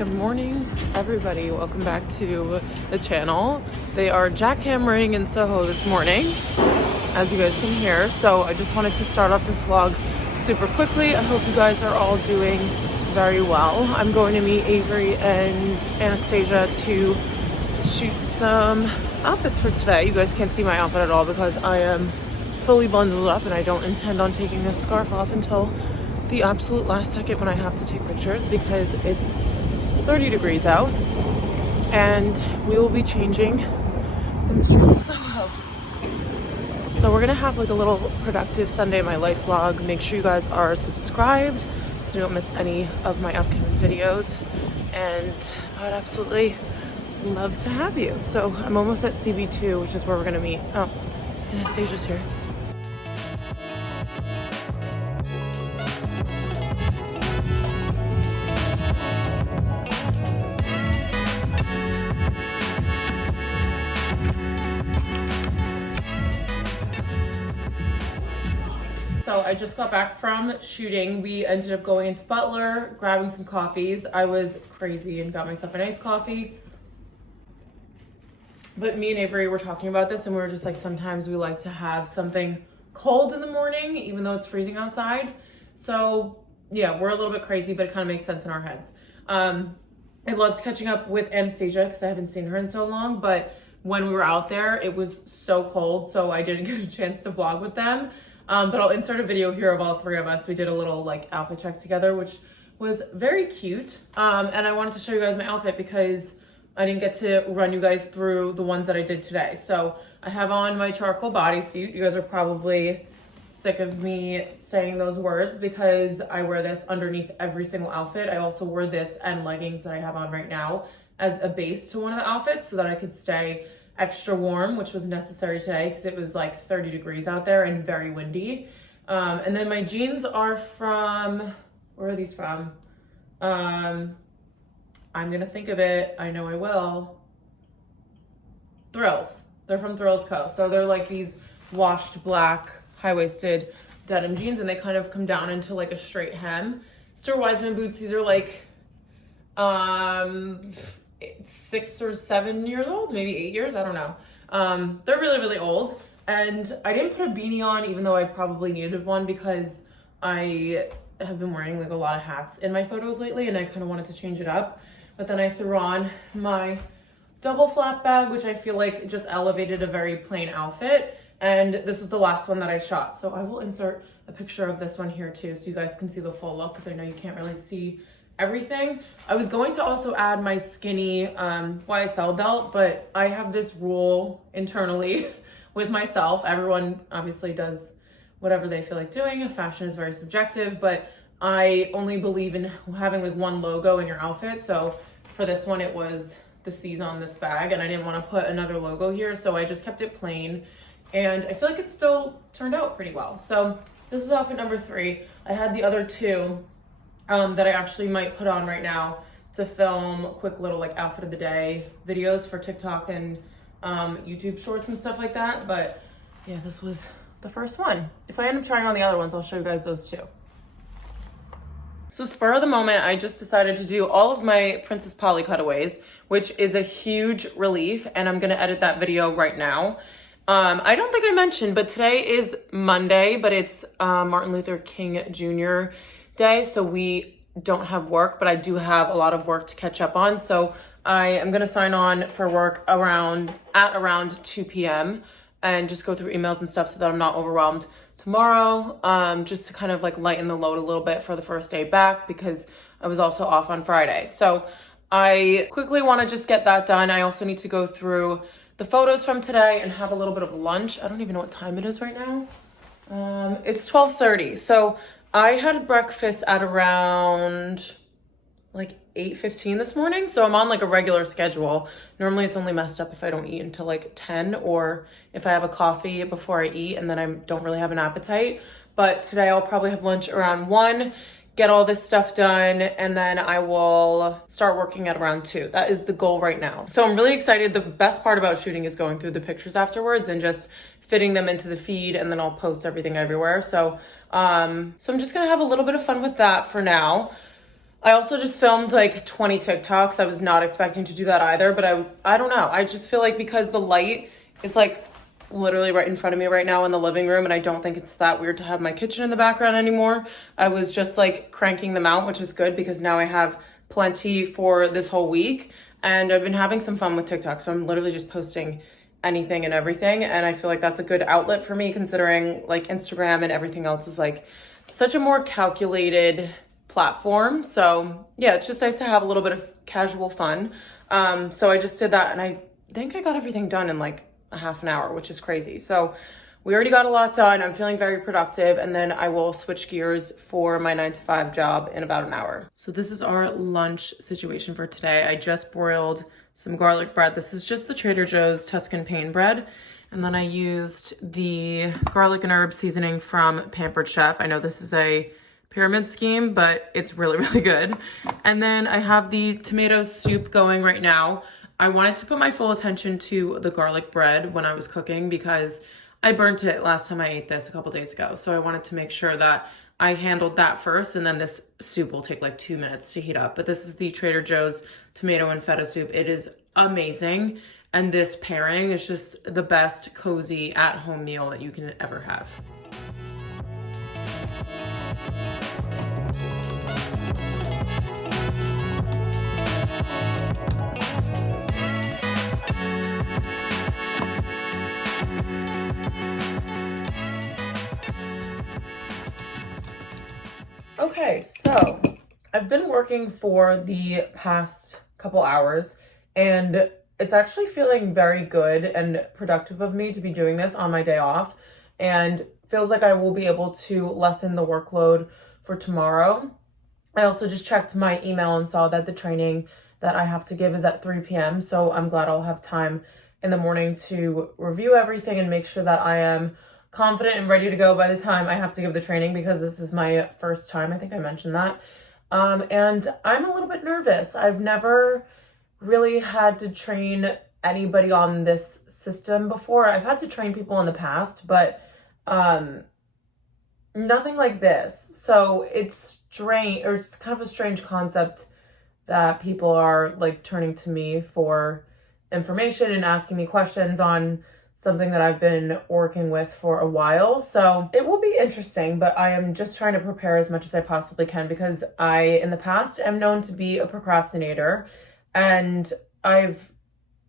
Good morning, everybody. Welcome back to the channel. They are jackhammering in SOHO this morning, as you guys can hear. So I just wanted to start off this vlog super quickly. I hope you guys are all doing very well. I'm going to meet Avery and Anastasia to shoot some outfits for today. You guys can't see my outfit at all because I am fully bundled up and I don't intend on taking this scarf off until the absolute last second when I have to take pictures because it's 30 degrees out and we will be changing in the streets of SOHO. So we're gonna have like a little productive Sunday in my life vlog. Make sure you guys are subscribed so you don't miss any of my upcoming videos, and I'd absolutely love to have you. So I'm almost at CB2, which is where we're gonna meet. Oh, Anastasia's here. So I just got back from shooting. We ended up going into Butler, grabbing some coffees. I was crazy and got myself a nice coffee. But me and Avery were talking about this and we were just like, sometimes we like to have something cold in the morning, even though it's freezing outside. So yeah, we're a little bit crazy, but it kind of makes sense in our heads. I loved catching up with Anastasia because I haven't seen her in so long, but when we were out there, it was so cold, so I didn't get a chance to vlog with them. But I'll insert a video here of all three of us. We did a little like outfit check together, which was very cute. And I wanted to show you guys my outfit because I didn't get to run you guys through the ones that I did today. So I have on my charcoal bodysuit. You guys are probably sick of me saying those words because I wear this underneath every single outfit. I also wore this and leggings that I have on right now as a base to one of the outfits so that I could stay extra warm, which was necessary today because it was like 30 degrees out there and very windy. And then my jeans are from, where are these from? I'm gonna think of it. I know I will. Thrills. They're from Thrills Co. So they're like these washed black high-waisted denim jeans and they kind of come down into like a straight hem. Stuart Weitzman boots. These are like 6 or 7 years old, maybe 8 years, I don't know. They're really, really old. And I didn't put a beanie on, even though I probably needed one because I have been wearing like a lot of hats in my photos lately and I kind of wanted to change it up. But then I threw on my double flap bag, which I feel like just elevated a very plain outfit. And this was the last one that I shot. So I will insert a picture of this one here too, so you guys can see the full look because I know you can't really see everything. I was going to also add my skinny YSL belt, but I have this rule internally with myself. Everyone obviously does whatever they feel like doing. Fashion is very subjective, but I only believe in having like one logo in your outfit. So for this one, it was the C's on this bag and I didn't want to put another logo here. So I just kept it plain and I feel like it still turned out pretty well. So this was outfit number 3. I had the other 2 that I actually might put on right now to film quick little like outfit of the day videos for TikTok and YouTube shorts and stuff like that. But yeah, this was the first one. If I end up trying on the other ones, I'll show you guys those too. So spur of the moment, I just decided to do all of my Princess Polly cutaways, which is a huge relief. And I'm gonna edit that video right now. I don't think I mentioned, but today is Monday, but it's Martin Luther King Jr. Day, so we don't have work, but I do have a lot of work to catch up on. So I am gonna sign on for work at around 2 p.m. and just go through emails and stuff so that I'm not overwhelmed tomorrow, just to kind of like lighten the load a little bit for the first day back because I was also off on Friday. So I quickly want to just get that done. I also need to go through the photos from today and have a little bit of lunch. I don't even know what time it is right now. It's 12:30. So I had breakfast at around like 8:15 this morning. So I'm on like a regular schedule. Normally it's only messed up if I don't eat until like 10 or if I have a coffee before I eat and then I don't really have an appetite. But today I'll probably have lunch around 1, get all this stuff done, and then I will start working at around 2. That is the goal right now. So I'm really excited. The best part about shooting is going through the pictures afterwards and just fitting them into the feed, and then I'll post everything everywhere. So I'm just gonna have a little bit of fun with that for now. I also just filmed like 20 TikToks. I was not expecting to do that either, but I don't know. I just feel like because the light is like literally right in front of me right now in the living room, and I don't think it's that weird to have my kitchen in the background anymore. I was just like cranking them out, which is good because now I have plenty for this whole week, and I've been having some fun with TikTok. So I'm literally just posting anything and everything, and I feel like that's a good outlet for me considering like Instagram and everything else is like such a more calculated platform. So yeah, it's just nice to have a little bit of casual fun. So I just did that, and I think I got everything done in like a half an hour, which is crazy. So we already got a lot done. I'm feeling very productive, and then I will switch gears for my 9 to 5 job in about an hour. So this is our lunch situation for today. I just broiled some garlic bread. This is just the Trader Joe's Tuscan Pain bread. And then I used the garlic and herb seasoning from Pampered Chef. I know this is a pyramid scheme, but it's really, really good. And then I have the tomato soup going right now. I wanted to put my full attention to the garlic bread when I was cooking because I burnt it last time I ate this a couple days ago. So I wanted to make sure that I handled that first, and then this soup will take like 2 minutes to heat up. But this is the Trader Joe's tomato and feta soup. It is amazing. And this pairing is just the best cozy at-home meal that you can ever have. Okay, so I've been working for the past couple hours, and it's actually feeling very good and productive of me to be doing this on my day off, and feels like I will be able to lessen the workload for tomorrow. I also just checked my email and saw that the training that I have to give is at 3 p.m. So I'm glad I'll have time in the morning to review everything and make sure that I am confident and ready to go by the time I have to give the training, because this is my first time. I think I mentioned that. And I'm a little bit nervous. I've never really had to train anybody on this system before. I've had to train people in the past, but nothing like this. So it's strange, or it's kind of a strange concept that people are like turning to me for information and asking me questions on something that I've been working with for a while. So it will be interesting, but I am just trying to prepare as much as I possibly can because I, in the past, am known to be a procrastinator, and I've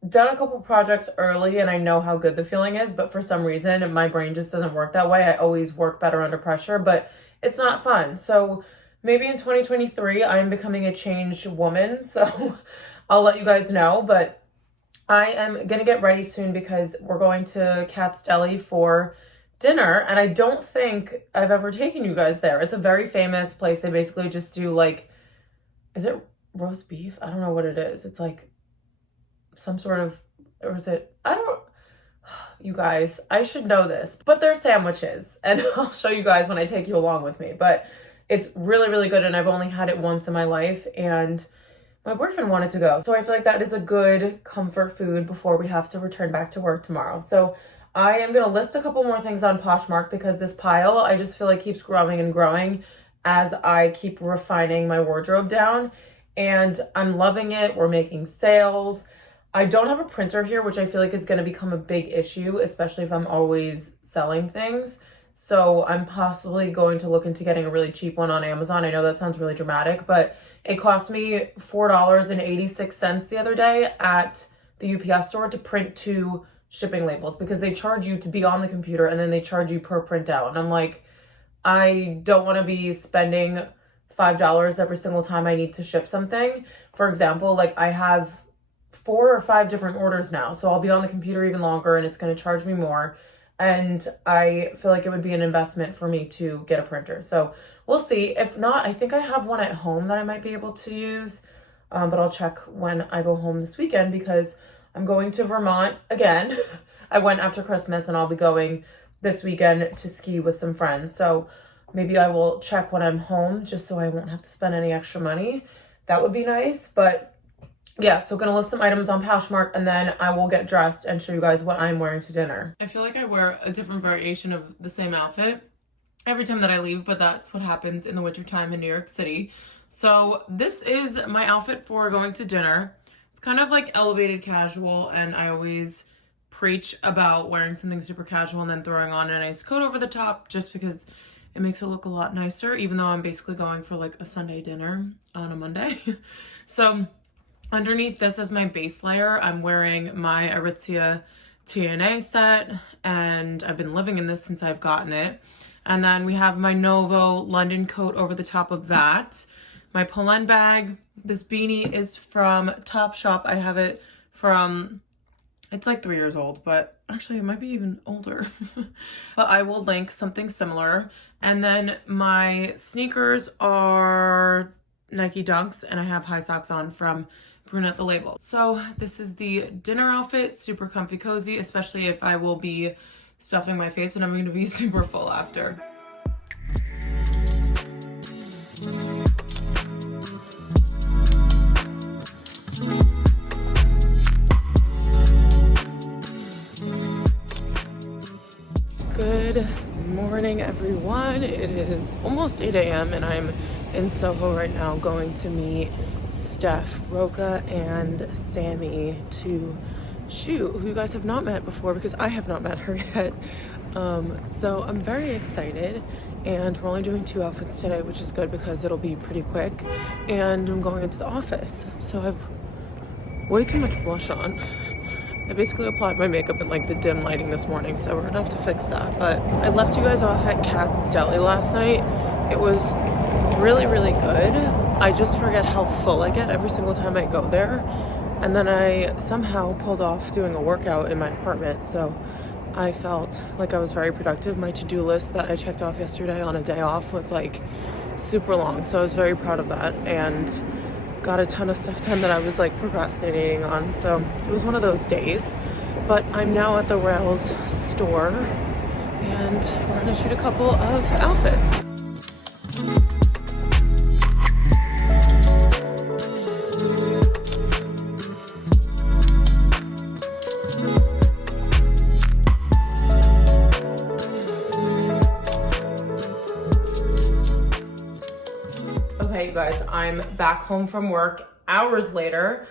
done a couple projects early and I know how good the feeling is, but for some reason, my brain just doesn't work that way. I always work better under pressure, but it's not fun. So maybe in 2023, I'm becoming a changed woman. So I'll let you guys know, but I am gonna get ready soon because we're going to Kat'z Deli for dinner, and I don't think I've ever taken you guys there. It's a very famous place. They basically just do like, is it roast beef? I don't know what it is. It's like some sort of, or is it, I don't, you guys, I should know this, but they're sandwiches, and I'll show you guys when I take you along with me, but it's really, really good, and I've only had it once in my life, and my boyfriend wanted to go. So I feel like that is a good comfort food before we have to return back to work tomorrow. So I am going to list a couple more things on Poshmark because this pile, I just feel like keeps growing and growing as I keep refining my wardrobe down, and I'm loving it. We're making sales. I don't have a printer here, which I feel like is going to become a big issue, especially if I'm always selling things. So I'm possibly going to look into getting a really cheap one on Amazon. I know that sounds really dramatic, but it cost me $4.86 the other day at the UPS store to print 2 shipping labels because they charge you to be on the computer and then they charge you per printout. And I'm like, I don't want to be spending $5 every single time I need to ship something. For example, like I have 4 or 5 different orders now, so I'll be on the computer even longer and it's going to charge me more. And I feel like it would be an investment for me to get a printer. So we'll see. If not, I think I have one at home that I might be able to use. But I'll check when I go home this weekend because I'm going to Vermont again. I went after Christmas and I'll be going this weekend to ski with some friends. So maybe I will check when I'm home just so I won't have to spend any extra money. That would be nice. But yeah, so gonna list some items on Poshmark and then I will get dressed and show you guys what I'm wearing to dinner. I feel like I wear a different variation of the same outfit every time that I leave, but that's what happens in the wintertime in New York City. So this is my outfit for going to dinner. It's kind of like elevated casual, and I always preach about wearing something super casual and then throwing on a nice coat over the top just because it makes it look a lot nicer, even though I'm basically going for like a Sunday dinner on a Monday. So underneath this as my base layer, I'm wearing my Aritzia TNA set, and I've been living in this since I've gotten it. And then we have my Novo London coat over the top of that. My Polen bag. This beanie is from Topshop. I have it from, it's like 3 years old, but actually it might be even older. But I will link something similar. And then my sneakers are Nike Dunks, and I have high socks on from Brunette the Label. So this is the dinner outfit, super comfy cozy, especially if I will be stuffing my face and I'm going to be super full after. Good morning, everyone. It is almost 8 a.m. and I'm in SOHO right now going to meet Steph, Roca, and Sammy to shoot, who you guys have not met before because I have not met her yet. So I'm very excited, and we're only doing 2 outfits today, which is good because it'll be pretty quick, and I'm going into the office. So I have way too much blush on. I basically applied my makeup in like the dim lighting this morning, so we're gonna have to fix that. But I left you guys off at Kat'z Deli last night. It was really, really good. I just forget how full I get every single time I go there. And then I somehow pulled off doing a workout in my apartment, so I felt like I was very productive. My to-do list that I checked off yesterday on a day off was like super long, so I was very proud of that, and got a ton of stuff done that I was like procrastinating on. So it was one of those days. But I'm now at the Rails store, and we're gonna shoot a couple of outfits. Okay, you guys, I'm back home from work hours later.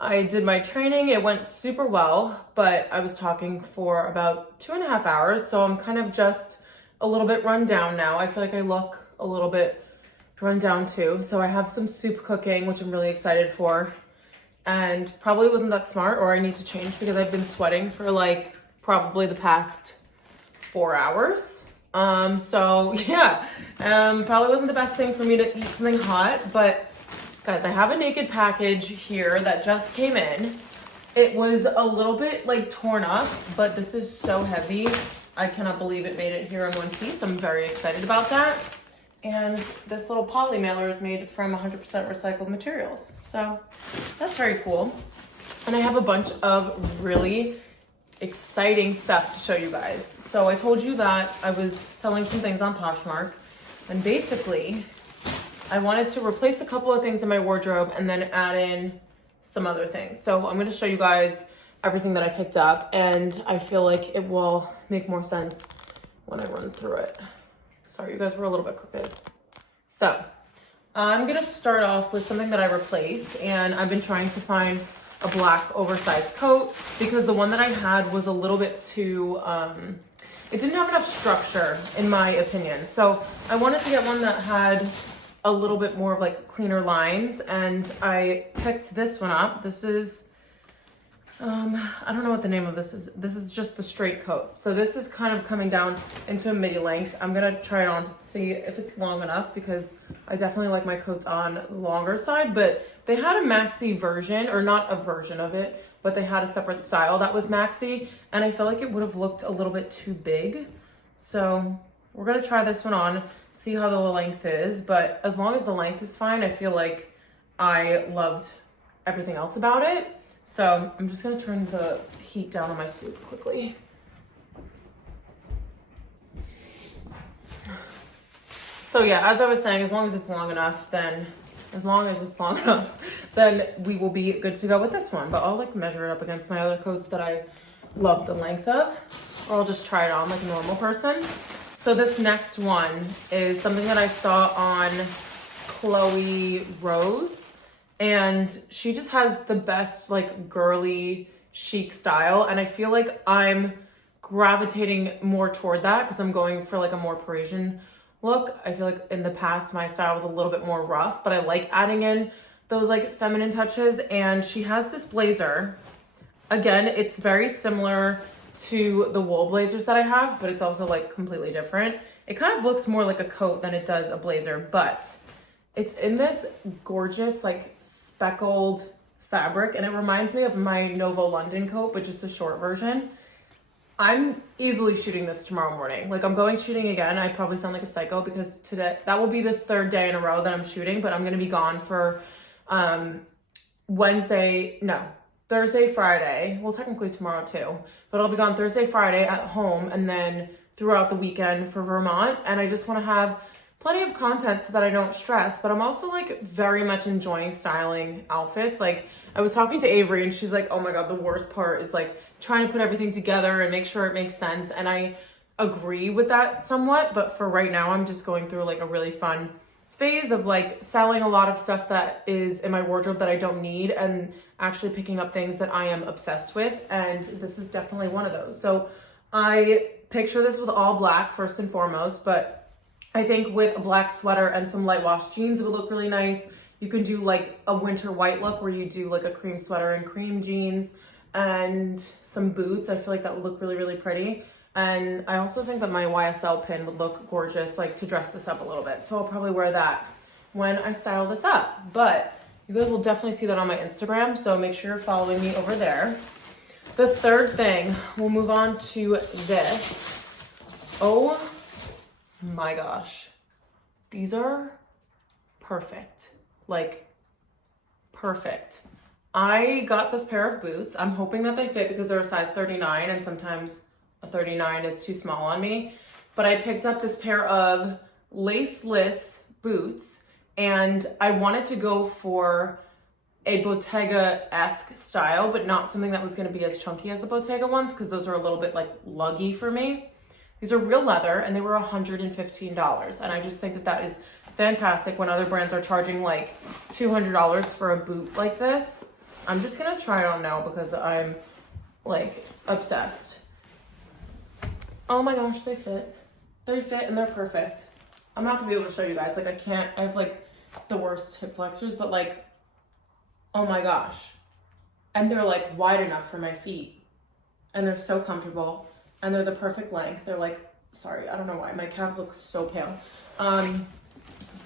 I did my training. It went super well, but I was talking for about 2.5 hours, so I'm kind of just a little bit run down now. I feel like I look a little bit run down too. So I have some soup cooking, which I'm really excited for, and probably wasn't that smart, or I need to change because I've been sweating for like probably the past 4 hours. So yeah, probably wasn't the best thing for me to eat something hot, but guys, I have a NAKD package here that just came in. It was a little bit like torn up, but this is so heavy. I cannot believe it made it here in one piece. I'm very excited about that. And this little poly mailer is made from 100% recycled materials. So that's very cool. And I have a bunch of really exciting stuff to show you guys. So I told you that I was selling some things on Poshmark, and basically I wanted to replace a couple of things in my wardrobe and then add in some other things. So I'm going to show you guys everything that I picked up, and I feel like it will make more sense when I run through it. Sorry, you guys were a little bit crooked. So I'm going to start off with something that I replaced, and I've been trying to find a black oversized coat because the one that I had was a little bit too, it didn't have enough structure in my opinion. So I wanted to get one that had a little bit more of like cleaner lines, and I picked this one up. This is, I don't know what the name of this is. This is just the straight coat. So this is kind of coming down into a midi length. I'm gonna try it on to see if it's long enough because I definitely like my coats on the longer side, but they had a maxi version, or not a version of it, but they had a separate style that was maxi, and I felt like it would have looked a little bit too big. So we're gonna try this one on, see how the length is, but as long as the length is fine, I feel like I loved everything else about it. So I'm just gonna turn the heat down on my soup quickly. So yeah, as I was saying, as long as it's long enough, then we will be good to go with this one. But I'll like measure it up against my other coats that I love the length of, or I'll just try it on like a normal person. So this next one is something that I saw on Chloe Rose, and she just has the best like girly chic style, and I feel like I'm gravitating more toward that because I'm going for like a more Parisian look. I feel like in the past my style was a little bit more rough, but I like adding in those like feminine touches. And she has this blazer. Again, it's very similar to the wool blazers that I have, but it's also like completely different. It kind of looks more like a coat than it does a blazer, but it's in this gorgeous like speckled fabric, and it reminds me of my Novo London coat, but just a short version. I'm easily shooting this tomorrow morning. Like I'm going shooting again. I probably sound like a psycho because today, that will be the third day in a row that I'm shooting, but I'm going to be gone for Thursday, Friday. Well, technically tomorrow too, but I'll be gone Thursday, Friday at home, and then throughout the weekend for Vermont. And I just want to have plenty of content so that I don't stress, but I'm also like very much enjoying styling outfits. Like I was talking to Avery and she's like, oh my God, the worst part is like trying to put everything together and make sure it makes sense. And I agree with that somewhat, but for right now, I'm just going through like a really fun phase of like selling a lot of stuff that is in my wardrobe that I don't need and actually picking up things that I am obsessed with. And this is definitely one of those. So I picture this with all black first and foremost, but I think with a black sweater and some light wash jeans, it would look really nice. You can do like a winter white look where you do like a cream sweater and cream jeans and some boots. I feel like that would look really, really pretty. And I also think that my YSL pin would look gorgeous, like to dress this up a little bit. So I'll probably wear that when I style this up. But you guys will definitely see that on my Instagram, so make sure you're following me over there. The third thing, we'll move on to this. Oh my gosh. These are perfect. Like, perfect. I got this pair of boots. I'm hoping that they fit because they're a size 39 and sometimes a 39 is too small on me. But I picked up this pair of laceless boots and I wanted to go for a Bottega-esque style, but not something that was going to be as chunky as the Bottega ones because those are a little bit like luggy for me. These are real leather and they were $115. And I just think that that is fantastic when other brands are charging like $200 for a boot like this. I'm just going to try it on now because I'm like obsessed. Oh my gosh, they fit. They fit and they're perfect. I'm not gonna be able to show you guys. Like I have like the worst hip flexors, but like, oh my gosh. And they're like wide enough for my feet. And they're so comfortable. And they're the perfect length. They're like, sorry, I don't know why. My calves look so pale.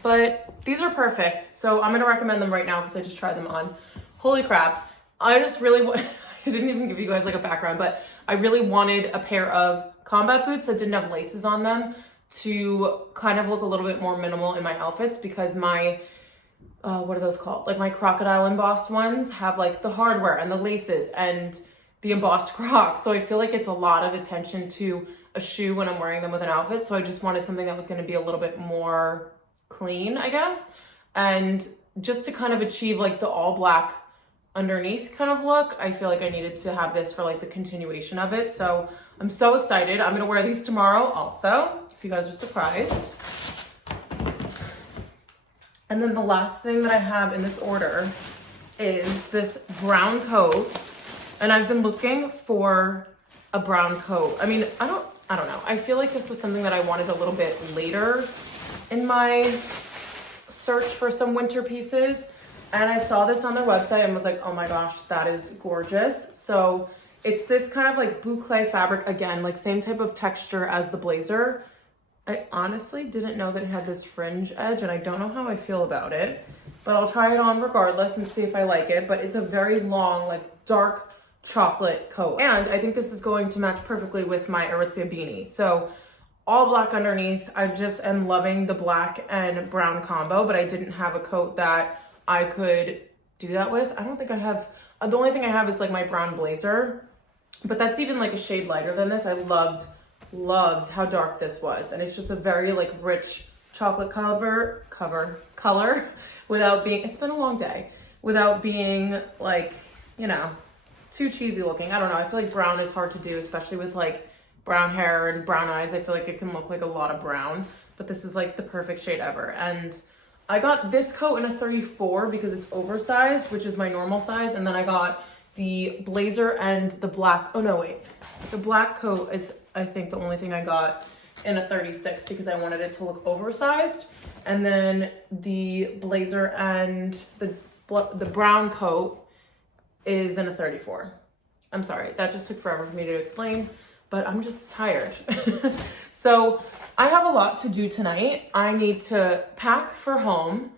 But these are perfect. So I'm gonna recommend them right now because I just tried them on. Holy crap. I just really want, I didn't even give you guys like a background, but I really wanted a pair of combat boots that didn't have laces on them to kind of look a little bit more minimal in my outfits because my, what are those called? Like my crocodile embossed ones have like the hardware and the laces and the embossed Crocs. So I feel like it's a lot of attention to a shoe when I'm wearing them with an outfit. So I just wanted something that was going to be a little bit more clean, I guess. And just to kind of achieve like the all black underneath kind of look, I feel like I needed to have this for like the continuation of it. So I'm so excited. I'm gonna wear these tomorrow also, if you guys are surprised. And then the last thing that I have in this order is this brown coat. And I've been looking for a brown coat. I mean, I don't know. I feel like this was something that I wanted a little bit later in my search for some winter pieces. And I saw this on their website and was like, oh my gosh, that is gorgeous. So it's this kind of like boucle fabric, again, like same type of texture as the blazer. I honestly didn't know that it had this fringe edge and I don't know how I feel about it, but I'll try it on regardless and see if I like it. But it's a very long, like dark chocolate coat. And I think this is going to match perfectly with my Aritzia beanie. So all black underneath. I just am loving the black and brown combo, but I didn't have a coat that I could do that with. I don't think I have, the only thing I have is like my brown blazer, but that's even like a shade lighter than this. I loved how dark this was. And it's just a very like rich chocolate color without being, it's been a long day, without being like, you know, too cheesy looking. I don't know. I feel like brown is hard to do, especially with like brown hair and brown eyes, I feel like it can look like a lot of brown, but this is like the perfect shade ever. And I got this coat in a 34 because it's oversized, which is my normal size. And then I got the blazer and the black, oh no, wait. The black coat is, I think, the only thing I got in a 36 because I wanted it to look oversized. And then the blazer and the brown coat is in a 34. I'm sorry, that just took forever for me to explain, but I'm just tired. So I have a lot to do tonight. I need to pack for home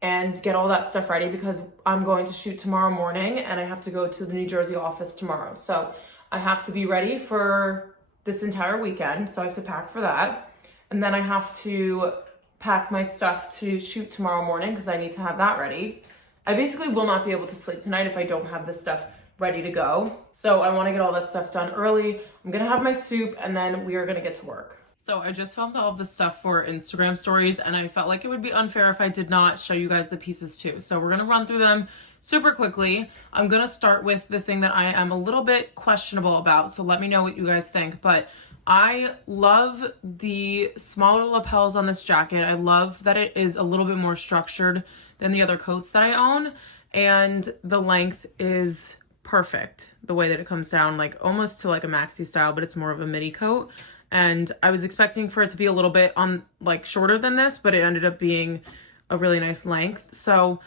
and get all that stuff ready because I'm going to shoot tomorrow morning and I have to go to the New Jersey office tomorrow. So I have to be ready for this entire weekend. So I have to pack for that. And then I have to pack my stuff to shoot tomorrow morning because I need to have that ready. I basically will not be able to sleep tonight if I don't have this stuff ready to go. So I want to get all that stuff done early. I'm going to have my soup and then we are going to get to work. So I just filmed all of this stuff for Instagram stories and I felt like it would be unfair if I did not show you guys the pieces too. So we're going to run through them super quickly. I'm going to start with the thing that I am a little bit questionable about. So let me know what you guys think. But I love the smaller lapels on this jacket. I love that it is a little bit more structured than the other coats that I own. And the length is perfect. The way that it comes down, like almost to like a maxi style, but it's more of a midi coat. And I was expecting for it to be a little bit on like shorter than this, but it ended up being a really nice length. So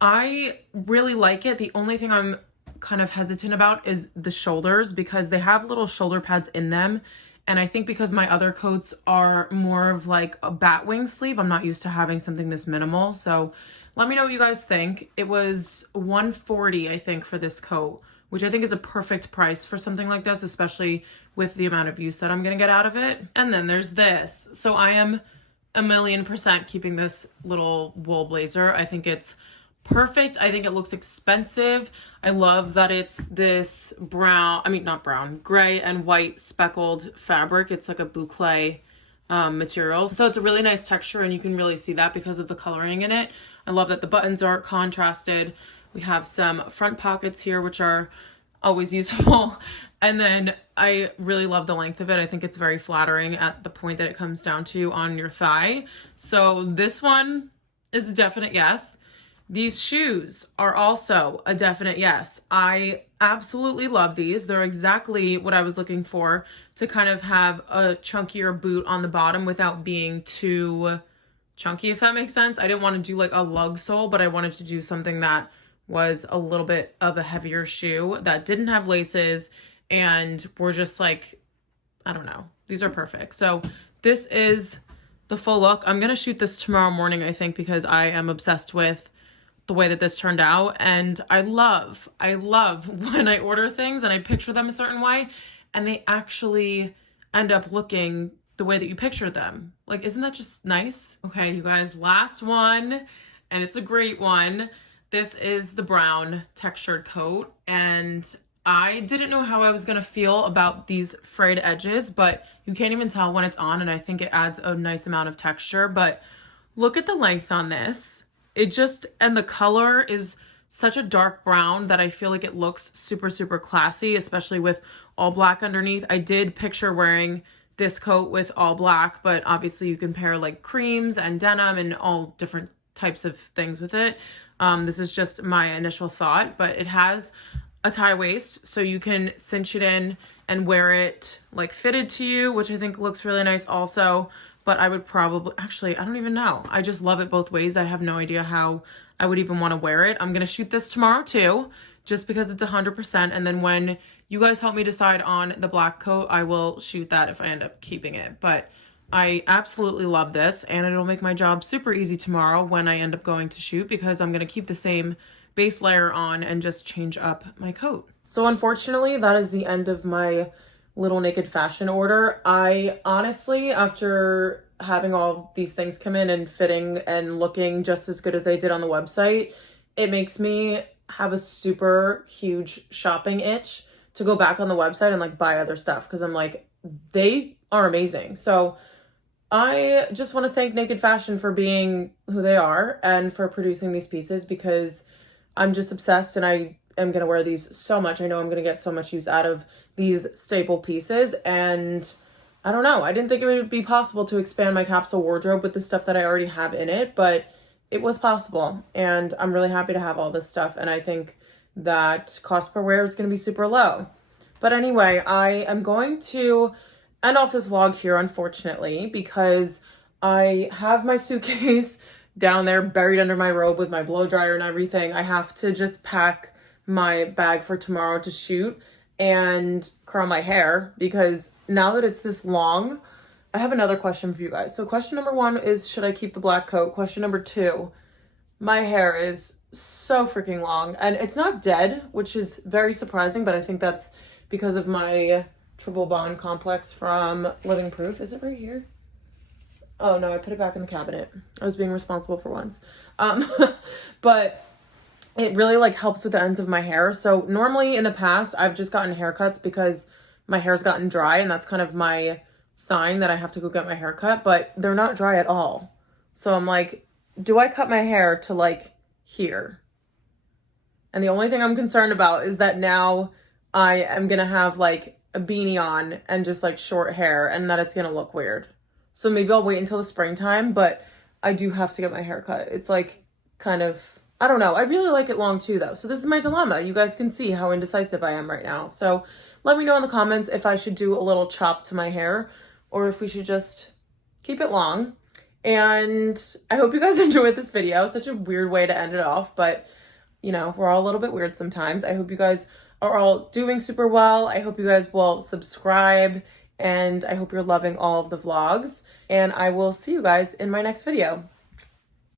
I really like it. The only thing I'm kind of hesitant about is the shoulders because they have little shoulder pads in them. And I think because my other coats are more of like a bat wing sleeve, I'm not used to having something this minimal. So let me know what you guys think. It was $140, I think, for this coat, which I think is a perfect price for something like this, especially with the amount of use that I'm gonna get out of it. And then there's this. So I am 1,000,000% keeping this little wool blazer. I think it's perfect. I think it looks expensive. I love that it's this brown, I mean, not brown, gray and white speckled fabric. It's like a boucle material. So it's a really nice texture and you can really see that because of the coloring in it. I love that the buttons are contrasted. We have some front pockets here, which are always useful. And then I really love the length of it. I think it's very flattering at the point that it comes down to on your thigh. So this one is a definite yes. These shoes are also a definite yes. I absolutely love these. They're exactly what I was looking for to kind of have a chunkier boot on the bottom without being too chunky, if that makes sense. I didn't want to do like a lug sole, but I wanted to do something that was a little bit of a heavier shoe that didn't have laces and were just like, I don't know. These are perfect. So this is the full look. I'm going to shoot this tomorrow morning, I think, because I am obsessed with the way that this turned out. And I love when I order things and I picture them a certain way and they actually end up looking the way that you picture them. Like, isn't that just nice? Okay, you guys, last one, and it's a great one. This is the brown textured coat, and I didn't know how I was gonna feel about these frayed edges, but you can't even tell when it's on, and I think it adds a nice amount of texture. But look at the length on this. It just, and the color is such a dark brown that I feel like it looks super, super classy, especially with all black underneath. I did picture wearing this coat with all black, but obviously you can pair like creams and denim and all different types of things with it. This is just my initial thought, but it has a tie waist, so you can cinch it in and wear it like fitted to you, which I think looks really nice also. But I would probably, actually, I don't even know. I just love it both ways. I have no idea how I would even want to wear it. I'm going to shoot this tomorrow too, just because it's 100%. And then when you guys help me decide on the black coat, I will shoot that if I end up keeping it. But I absolutely love this, and it'll make my job super easy tomorrow when I end up going to shoot, because I'm going to keep the same base layer on and just change up my coat. So unfortunately, that is the end of my little naked fashion order. I honestly, after having all these things come in and fitting and looking just as good as I did on the website, it makes me have a super huge shopping itch to go back on the website and like buy other stuff, because I'm like, they are amazing. So I just want to thank Naked Fashion for being who they are and for producing these pieces, because I'm just obsessed and I am going to wear these so much. I know I'm going to get so much use out of these staple pieces. And I don't know, I didn't think it would be possible to expand my capsule wardrobe with the stuff that I already have in it, but it was possible. And I'm really happy to have all this stuff. And I think that cost per wear is going to be super low. But anyway, I am going to end off this vlog here, unfortunately, because I have my suitcase down there buried under my robe with my blow dryer and everything. I have to just pack my bag for tomorrow to shoot and curl my hair, because now that it's this long, I have another question for you guys. So question number 1 is, should I keep the black coat? Question number 2, my hair is so freaking long and it's not dead, which is very surprising, but I think that's because of my triple bond complex from Living Proof. Is it right here? Oh no, I put it back in the cabinet. I was being responsible for once. But it really like helps with the ends of my hair. So normally in the past, I've just gotten haircuts because my hair's gotten dry, and that's kind of my sign that I have to go get my hair cut, but they're not dry at all. So I'm like, do I cut my hair to like here? And the only thing I'm concerned about is that now I am gonna have like a beanie on and just like short hair, and that it's gonna look weird. So maybe I'll wait until the springtime, but I do have to get my hair cut. It's like kind of, I don't know. I really like it long too though. So this is my dilemma. You guys can see how indecisive I am right now. So let me know in the comments if I should do a little chop to my hair or if we should just keep it long. And I hope you guys enjoyed this video. Such a weird way to end it off, but you know, we're all a little bit weird sometimes. I hope you guys are all doing super well. I hope you guys will subscribe, and I hope you're loving all of the vlogs, and I will see you guys in my next video.